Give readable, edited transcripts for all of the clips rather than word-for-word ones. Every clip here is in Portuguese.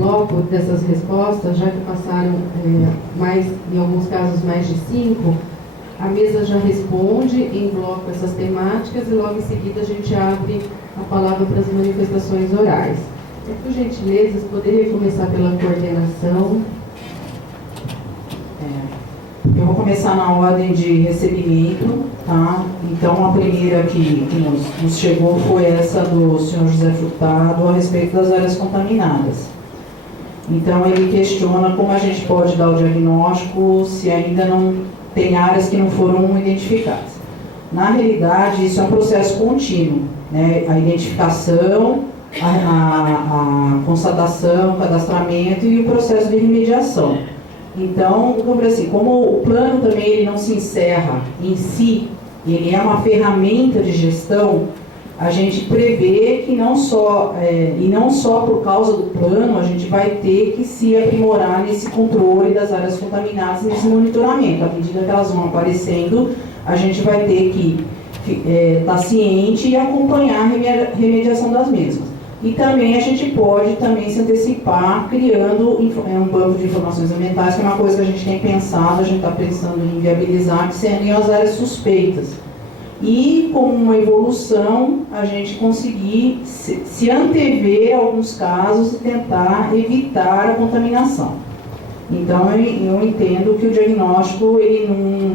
bloco dessas respostas, já que passaram em alguns casos, mais de 5, a mesa já responde em bloco essas temáticas e logo em seguida a gente abre a palavra para as manifestações orais. Por gentileza, poderia começar pela coordenação? Eu vou começar na ordem de recebimento, tá? Então, a primeira que nos chegou foi essa do senhor José Furtado a respeito das áreas contaminadas. Então, ele questiona como a gente pode dar o diagnóstico se ainda não tem áreas que não foram identificadas. Na realidade, isso é um processo contínuo, né? A identificação, a constatação, o cadastramento e o processo de remediação. Então, como o plano também ele não se encerra em si, ele é uma ferramenta de gestão, a gente prevê que não só por causa do plano, a gente vai ter que se aprimorar nesse controle das áreas contaminadas, nesse monitoramento. À medida que elas vão aparecendo, a gente vai ter que estar ciente e acompanhar a remediação das mesmas. E também a gente pode também se antecipar criando um banco de informações ambientais, que é uma coisa que a gente tem pensado, a gente está pensando em viabilizar, que seriam as áreas suspeitas. E com uma evolução, a gente conseguir se antever a alguns casos e tentar evitar a contaminação. Então eu entendo que o diagnóstico ele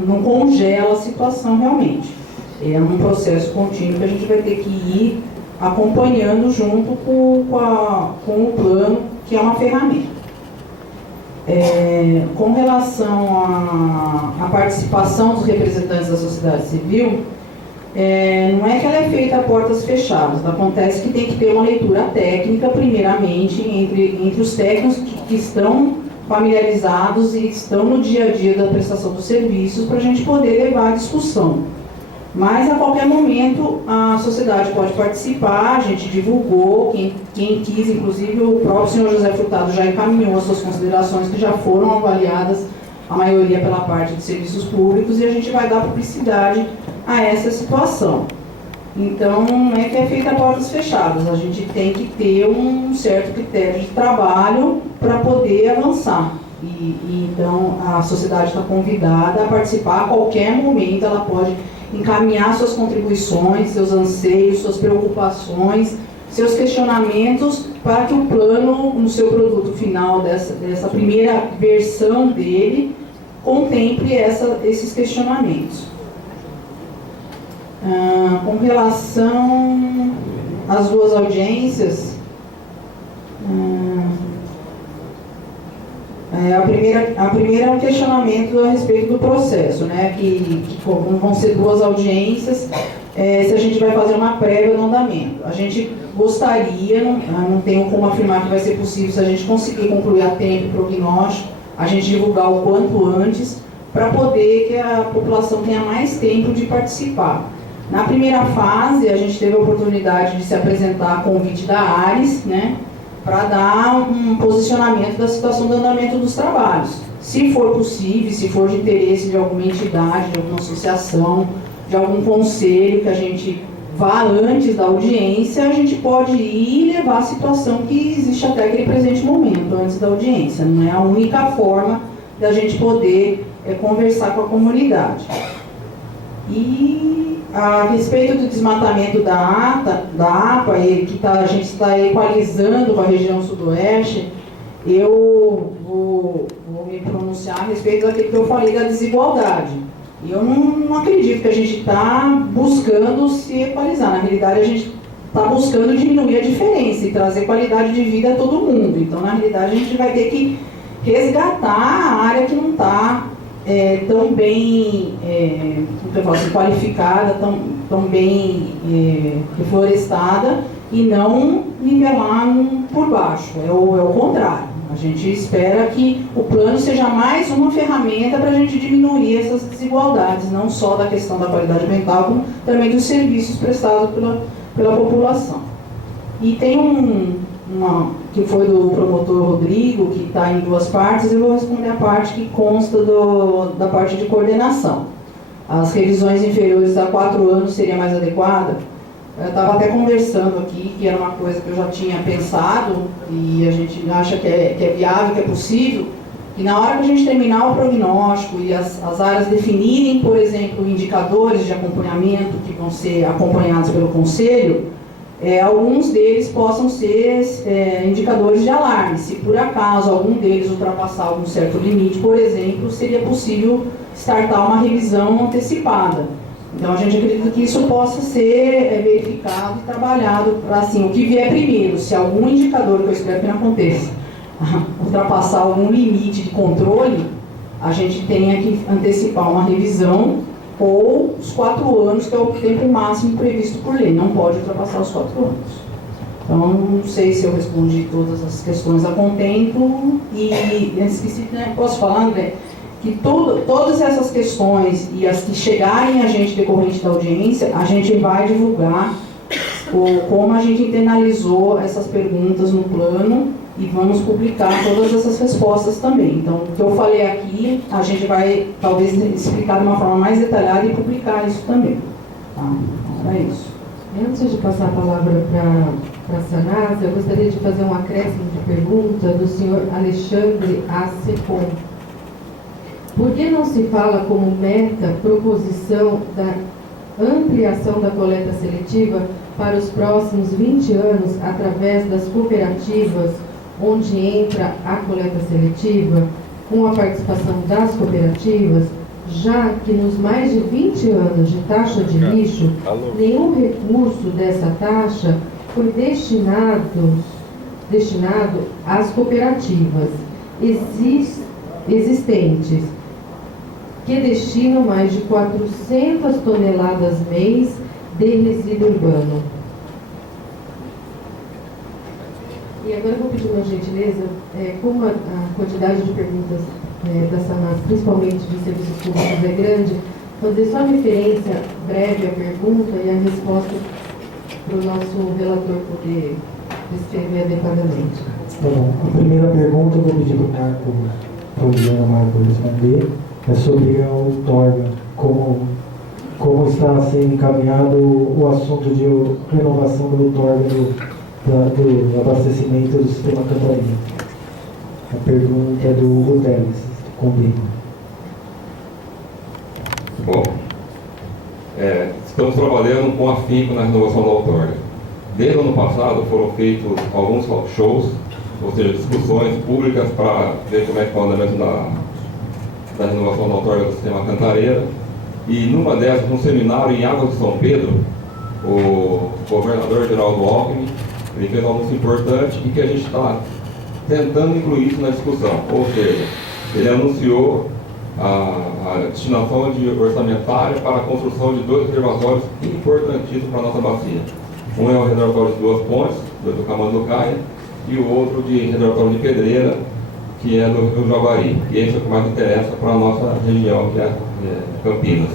não congela a situação realmente. É um processo contínuo que a gente vai ter que ir acompanhando junto com o plano, que é uma ferramenta. Com relação à participação dos representantes da sociedade civil, não é que ela é feita a portas fechadas. Acontece que tem que ter uma leitura técnica, primeiramente, entre os técnicos que estão familiarizados e estão no dia a dia da prestação dos serviços, para a gente poder levar a discussão. Mas a qualquer momento a sociedade pode participar, a gente divulgou, quem quis, inclusive o próprio senhor José Furtado já encaminhou as suas considerações, que já foram avaliadas, a maioria pela parte de serviços públicos, e a gente vai dar publicidade a essa situação. Então, não é que é feita a portas fechadas, a gente tem que ter um certo critério de trabalho para poder avançar. Então, a sociedade está convidada a participar a qualquer momento, ela pode encaminhar suas contribuições, seus anseios, suas preocupações, seus questionamentos, para que o plano, no seu produto final dessa primeira versão dele, contemple esses questionamentos. Com relação às duas audiências, a primeira é um questionamento a respeito do processo, né? Que como vão ser duas audiências, se a gente vai fazer uma prévia no andamento. A gente gostaria, não tenho como afirmar que vai ser possível, se a gente conseguir concluir a tempo o prognóstico, a gente divulgar o quanto antes, para poder que a população tenha mais tempo de participar. Na primeira fase, a gente teve a oportunidade de se apresentar a convite da ARES, né? Para dar um posicionamento da situação do andamento dos trabalhos. Se for possível, se for de interesse de alguma entidade, de alguma associação, de algum conselho que a gente vá antes da audiência, a gente pode ir e levar a situação que existe até aquele presente momento, antes da audiência. Não é a única forma da gente poder conversar com a comunidade. E a respeito do desmatamento da APA, que a gente está equalizando com a região sudoeste, eu vou me pronunciar a respeito daquilo que eu falei da desigualdade. E eu não acredito que a gente está buscando se equalizar. Na realidade, a gente está buscando diminuir a diferença e trazer qualidade de vida a todo mundo. Então, na realidade, a gente vai ter que resgatar a área que não está tão bem qualificada, tão bem reflorestada, e não nivelar por baixo. É o contrário. A gente espera que o plano seja mais uma ferramenta para a gente diminuir essas desigualdades, não só da questão da qualidade ambiental, como também dos serviços prestados pela população. E tem que foi do promotor Rodrigo, que está em duas partes. Eu vou responder a parte que consta da parte de coordenação. As revisões inferiores a 4 anos seria mais adequada? Eu estava até conversando aqui, que era uma coisa que eu já tinha pensado, e a gente acha que é viável, que é possível, que na hora que a gente terminar o prognóstico e as áreas definirem, por exemplo, indicadores de acompanhamento que vão ser acompanhados pelo Conselho, alguns deles possam ser indicadores de alarme. Se por acaso algum deles ultrapassar algum certo limite, por exemplo, seria possível startar uma revisão antecipada. Então a gente acredita que isso possa ser verificado e trabalhado para assim, o que vier primeiro, se algum indicador, que eu espero que não aconteça, ultrapassar algum limite de controle, a gente tenha que antecipar uma revisão ou os 4 anos, que é o tempo máximo previsto por lei, não pode ultrapassar os 4 anos. Então, não sei se eu respondi todas as questões a contento e esqueci, né? Posso falar, André? Que todas essas questões e as que chegarem a gente decorrente da audiência, a gente vai divulgar como a gente internalizou essas perguntas no plano e vamos publicar todas essas respostas também. Então, o que eu falei aqui, a gente vai talvez explicar de uma forma mais detalhada e publicar isso também. Tá? Então, é isso. Antes de passar a palavra para a Sanasa, eu gostaria de fazer um acréscimo de pergunta do senhor Alexandre Assecon. Por que não se fala como meta proposição da ampliação da coleta seletiva para os próximos 20 anos através das cooperativas, onde entra a coleta seletiva, com a participação das cooperativas, já que nos mais de 20 anos de taxa de lixo, nenhum recurso dessa taxa foi destinado às cooperativas existentes, que destinam mais de 400 toneladas mês de resíduo urbano. E agora eu vou pedir uma gentileza, como a quantidade de perguntas da SANAS, principalmente de serviços públicos, é grande, fazer só referência breve à pergunta e a resposta para o nosso relator poder descrever adequadamente. Tá bom. A primeira pergunta eu vou pedir para o Juliano Marco responder. É sobre o Torga, como está sendo encaminhado o assunto de renovação do Torga do abastecimento do sistema Cantarina. A pergunta é do Hugo Teles, combina. Bom, estamos trabalhando com afinco na renovação da outorga. Desde o ano passado foram feitos alguns shows, ou seja, discussões públicas para ver como é que é o andamento da renovação da outorga do sistema Cantareira. E numa dessas, num seminário em Águas de São Pedro, o governador Geraldo Alckmin, ele fez um anúncio importante e que a gente está tentando incluir isso na discussão. Ou seja, ele anunciou a destinação de orçamentária para a construção de 2 reservatórios importantíssimos para a nossa bacia. Um é o reservatório de Duas Pontes, do Camanducaia, e o outro de reservatório de Pedreira, que é do Rio Jaguari. E esse é o que mais interessa para a nossa região, que é Campinas.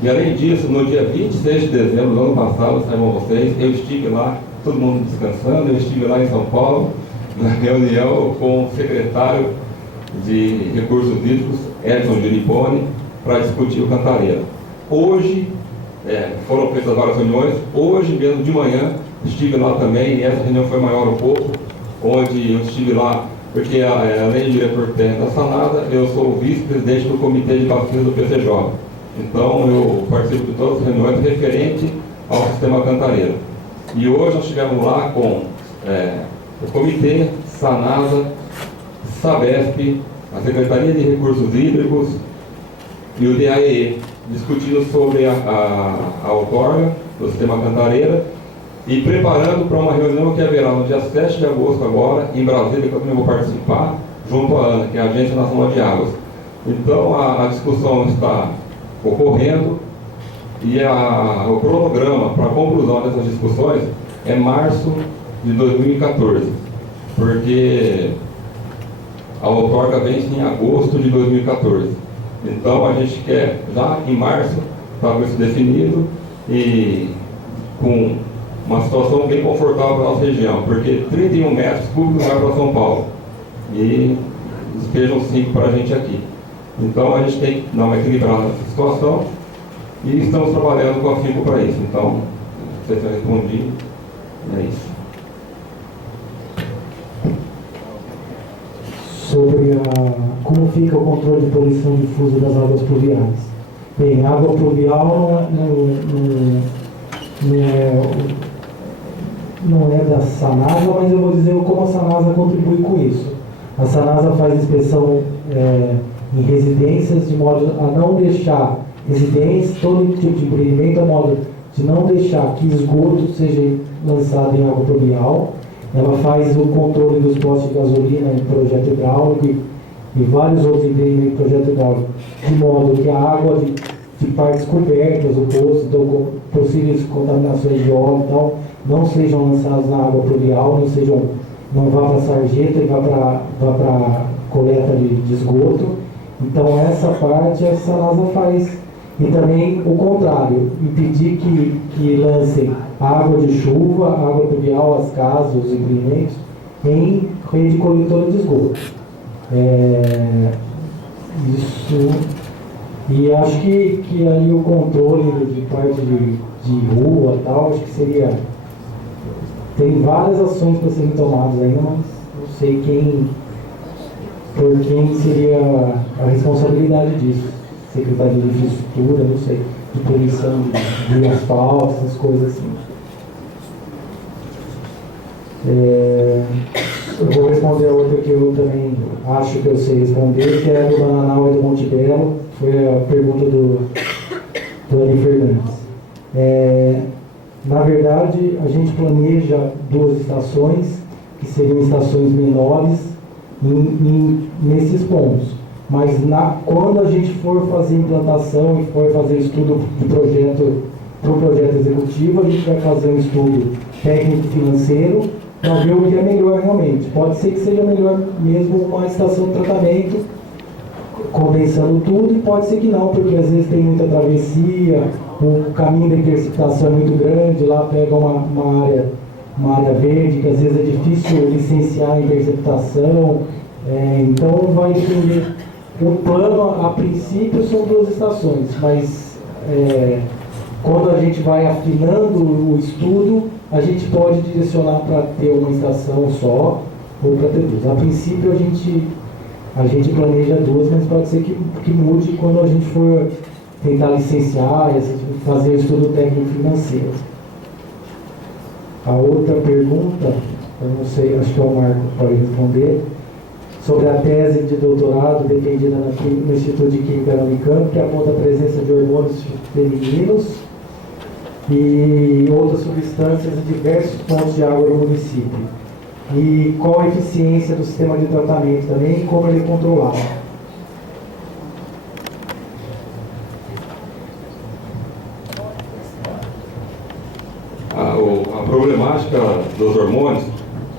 E além disso, no dia 26 de dezembro do ano passado, saibam vocês, eu estive lá, todo mundo descansando, eu estive lá em São Paulo, na reunião com o secretário de Recursos Hídricos, Edson Giripone, para discutir o Cantareira. Hoje, foram feitas várias reuniões, hoje mesmo de manhã estive lá também, e essa reunião foi maior um pouco, onde eu estive lá, porque além de diretor técnico da Sanada, eu sou o vice-presidente do Comitê de Bacias do PCJ. Então eu participo de todas as reuniões referentes ao sistema Cantareira. E hoje nós estivemos lá com o Comitê, Sanasa, Sabesp, a Secretaria de Recursos Hídricos e o DAEE, discutindo sobre a outorga do sistema Cantareira e preparando para uma reunião que haverá no dia 7 de agosto agora, em Brasília, que eu também vou participar, junto à ANA, que é a Agência Nacional de Águas. Então a discussão está ocorrendo e o cronograma para a conclusão dessas discussões é março de 2014, porque a outorga vence em agosto de 2014. Então a gente quer, já em março, estar com isso definido e com uma situação bem confortável para a nossa região, porque 31 metros cúbicos vai para São Paulo e despejam 5 para a gente aqui. Então a gente tem que dar uma equilibrada nessa situação e estamos trabalhando com afinco para isso. Então, Não sei se eu respondi. É isso. Sobre como fica o controle de poluição difusa das águas pluviais. Bem, a água pluvial não é da Sanasa, mas eu vou dizer como a Sanasa contribui com isso. A Sanasa faz inspeção em residências de modo a não deixar residências, todo tipo de empreendimento, a modo de não deixar que esgoto seja lançado em água pluvial. Ela faz o controle dos postos de gasolina em projeto hidráulico e vários outros empreendimentos em projeto hidráulico, de modo que a água de partes cobertas, o poço, então, com possíveis contaminações de óleo e tal, não sejam lançadas na água pluvial, não vá para a sarjeta e vá para coleta de esgoto. Então essa parte a Sanasa faz. E também o contrário, impedir que lancem água de chuva, água pluvial, as casas, os empreendimentos, em rede coletora de esgoto. Isso. E acho que aí o controle de parte de rua e tal, acho que seria. Tem várias ações para serem tomadas ainda, mas não sei por quem seria a responsabilidade disso. Secretaria de Infraestrutura, não sei, de poluição de asfalto, essas coisas assim. Eu vou responder a outra que eu também acho que eu sei responder, que é do Bananal e do Monte Belo, foi a pergunta do Ani Fernandes. Na verdade, a gente planeja 2 estações, que seriam estações menores, nesses pontos. Mas quando a gente for fazer implantação e for fazer estudo de projeto para o projeto executivo, a gente vai fazer um estudo técnico-financeiro para ver o que é melhor realmente. Pode ser que seja melhor mesmo uma estação de tratamento, condensando tudo, e pode ser que não, porque às vezes tem muita travessia, o caminho da interceptação é muito grande, lá pega uma área verde, que às vezes é difícil licenciar a interceptação, então vai depender. O plano, a princípio, são 2 estações, mas quando a gente vai afinando o estudo, a gente pode direcionar para ter uma estação só ou para ter 2. A princípio, a gente planeja 2, mas pode ser que mude quando a gente for tentar licenciar, fazer o estudo técnico financeiro. A outra pergunta, eu não sei, acho que é o Marco que pode responder, sobre a tese de doutorado defendida no Instituto de Química da Unicamp, que aponta a presença de hormônios femininos e outras substâncias em diversos pontos de água do município. E qual a eficiência do sistema de tratamento também e como ele é controlado. A problemática dos hormônios,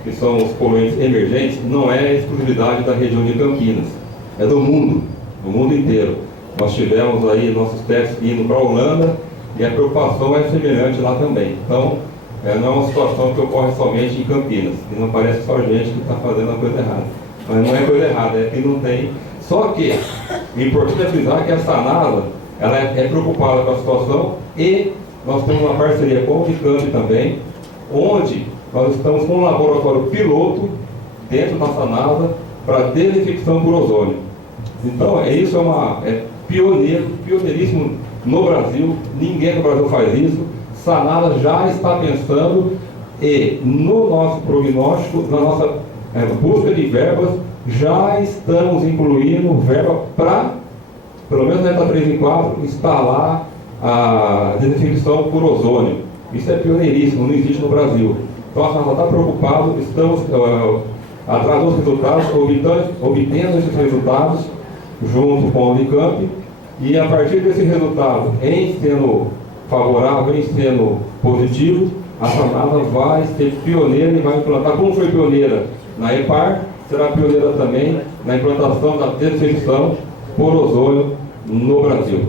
que são os poluentes emergentes, não é exclusividade da região de Campinas, é do mundo inteiro. Nós tivemos aí nossos testes indo para a Holanda e a preocupação é semelhante lá também. Então, não é uma situação que ocorre somente em Campinas, e não parece só gente que está fazendo a coisa errada. Mas não é coisa errada, é que não tem. Só que, o importante é frisar que a Sanasa, ela é preocupada com a situação, e nós temos uma parceria com o Unicamp também, onde nós estamos com um laboratório piloto dentro da Sanasa para desinfecção por ozônio. Então, isso é pioneiríssimo no Brasil, ninguém no Brasil faz isso. Sanasa já está pensando e no nosso prognóstico, na nossa busca de verbas, já estamos incluindo verba para, pelo menos na etapa 3 e 4, instalar a desinfecção por ozônio. Isso é pioneiríssimo, não existe no Brasil. Então a Sanasa está preocupada, estamos atrás dos resultados, obtendo esses resultados junto com o Unicamp, e a partir desse resultado, em sendo favorável, em sendo positivo, a Sanasa vai ser pioneira e vai implantar, como foi pioneira na EPAR, será pioneira também na implantação da desinfecção por ozônio no Brasil.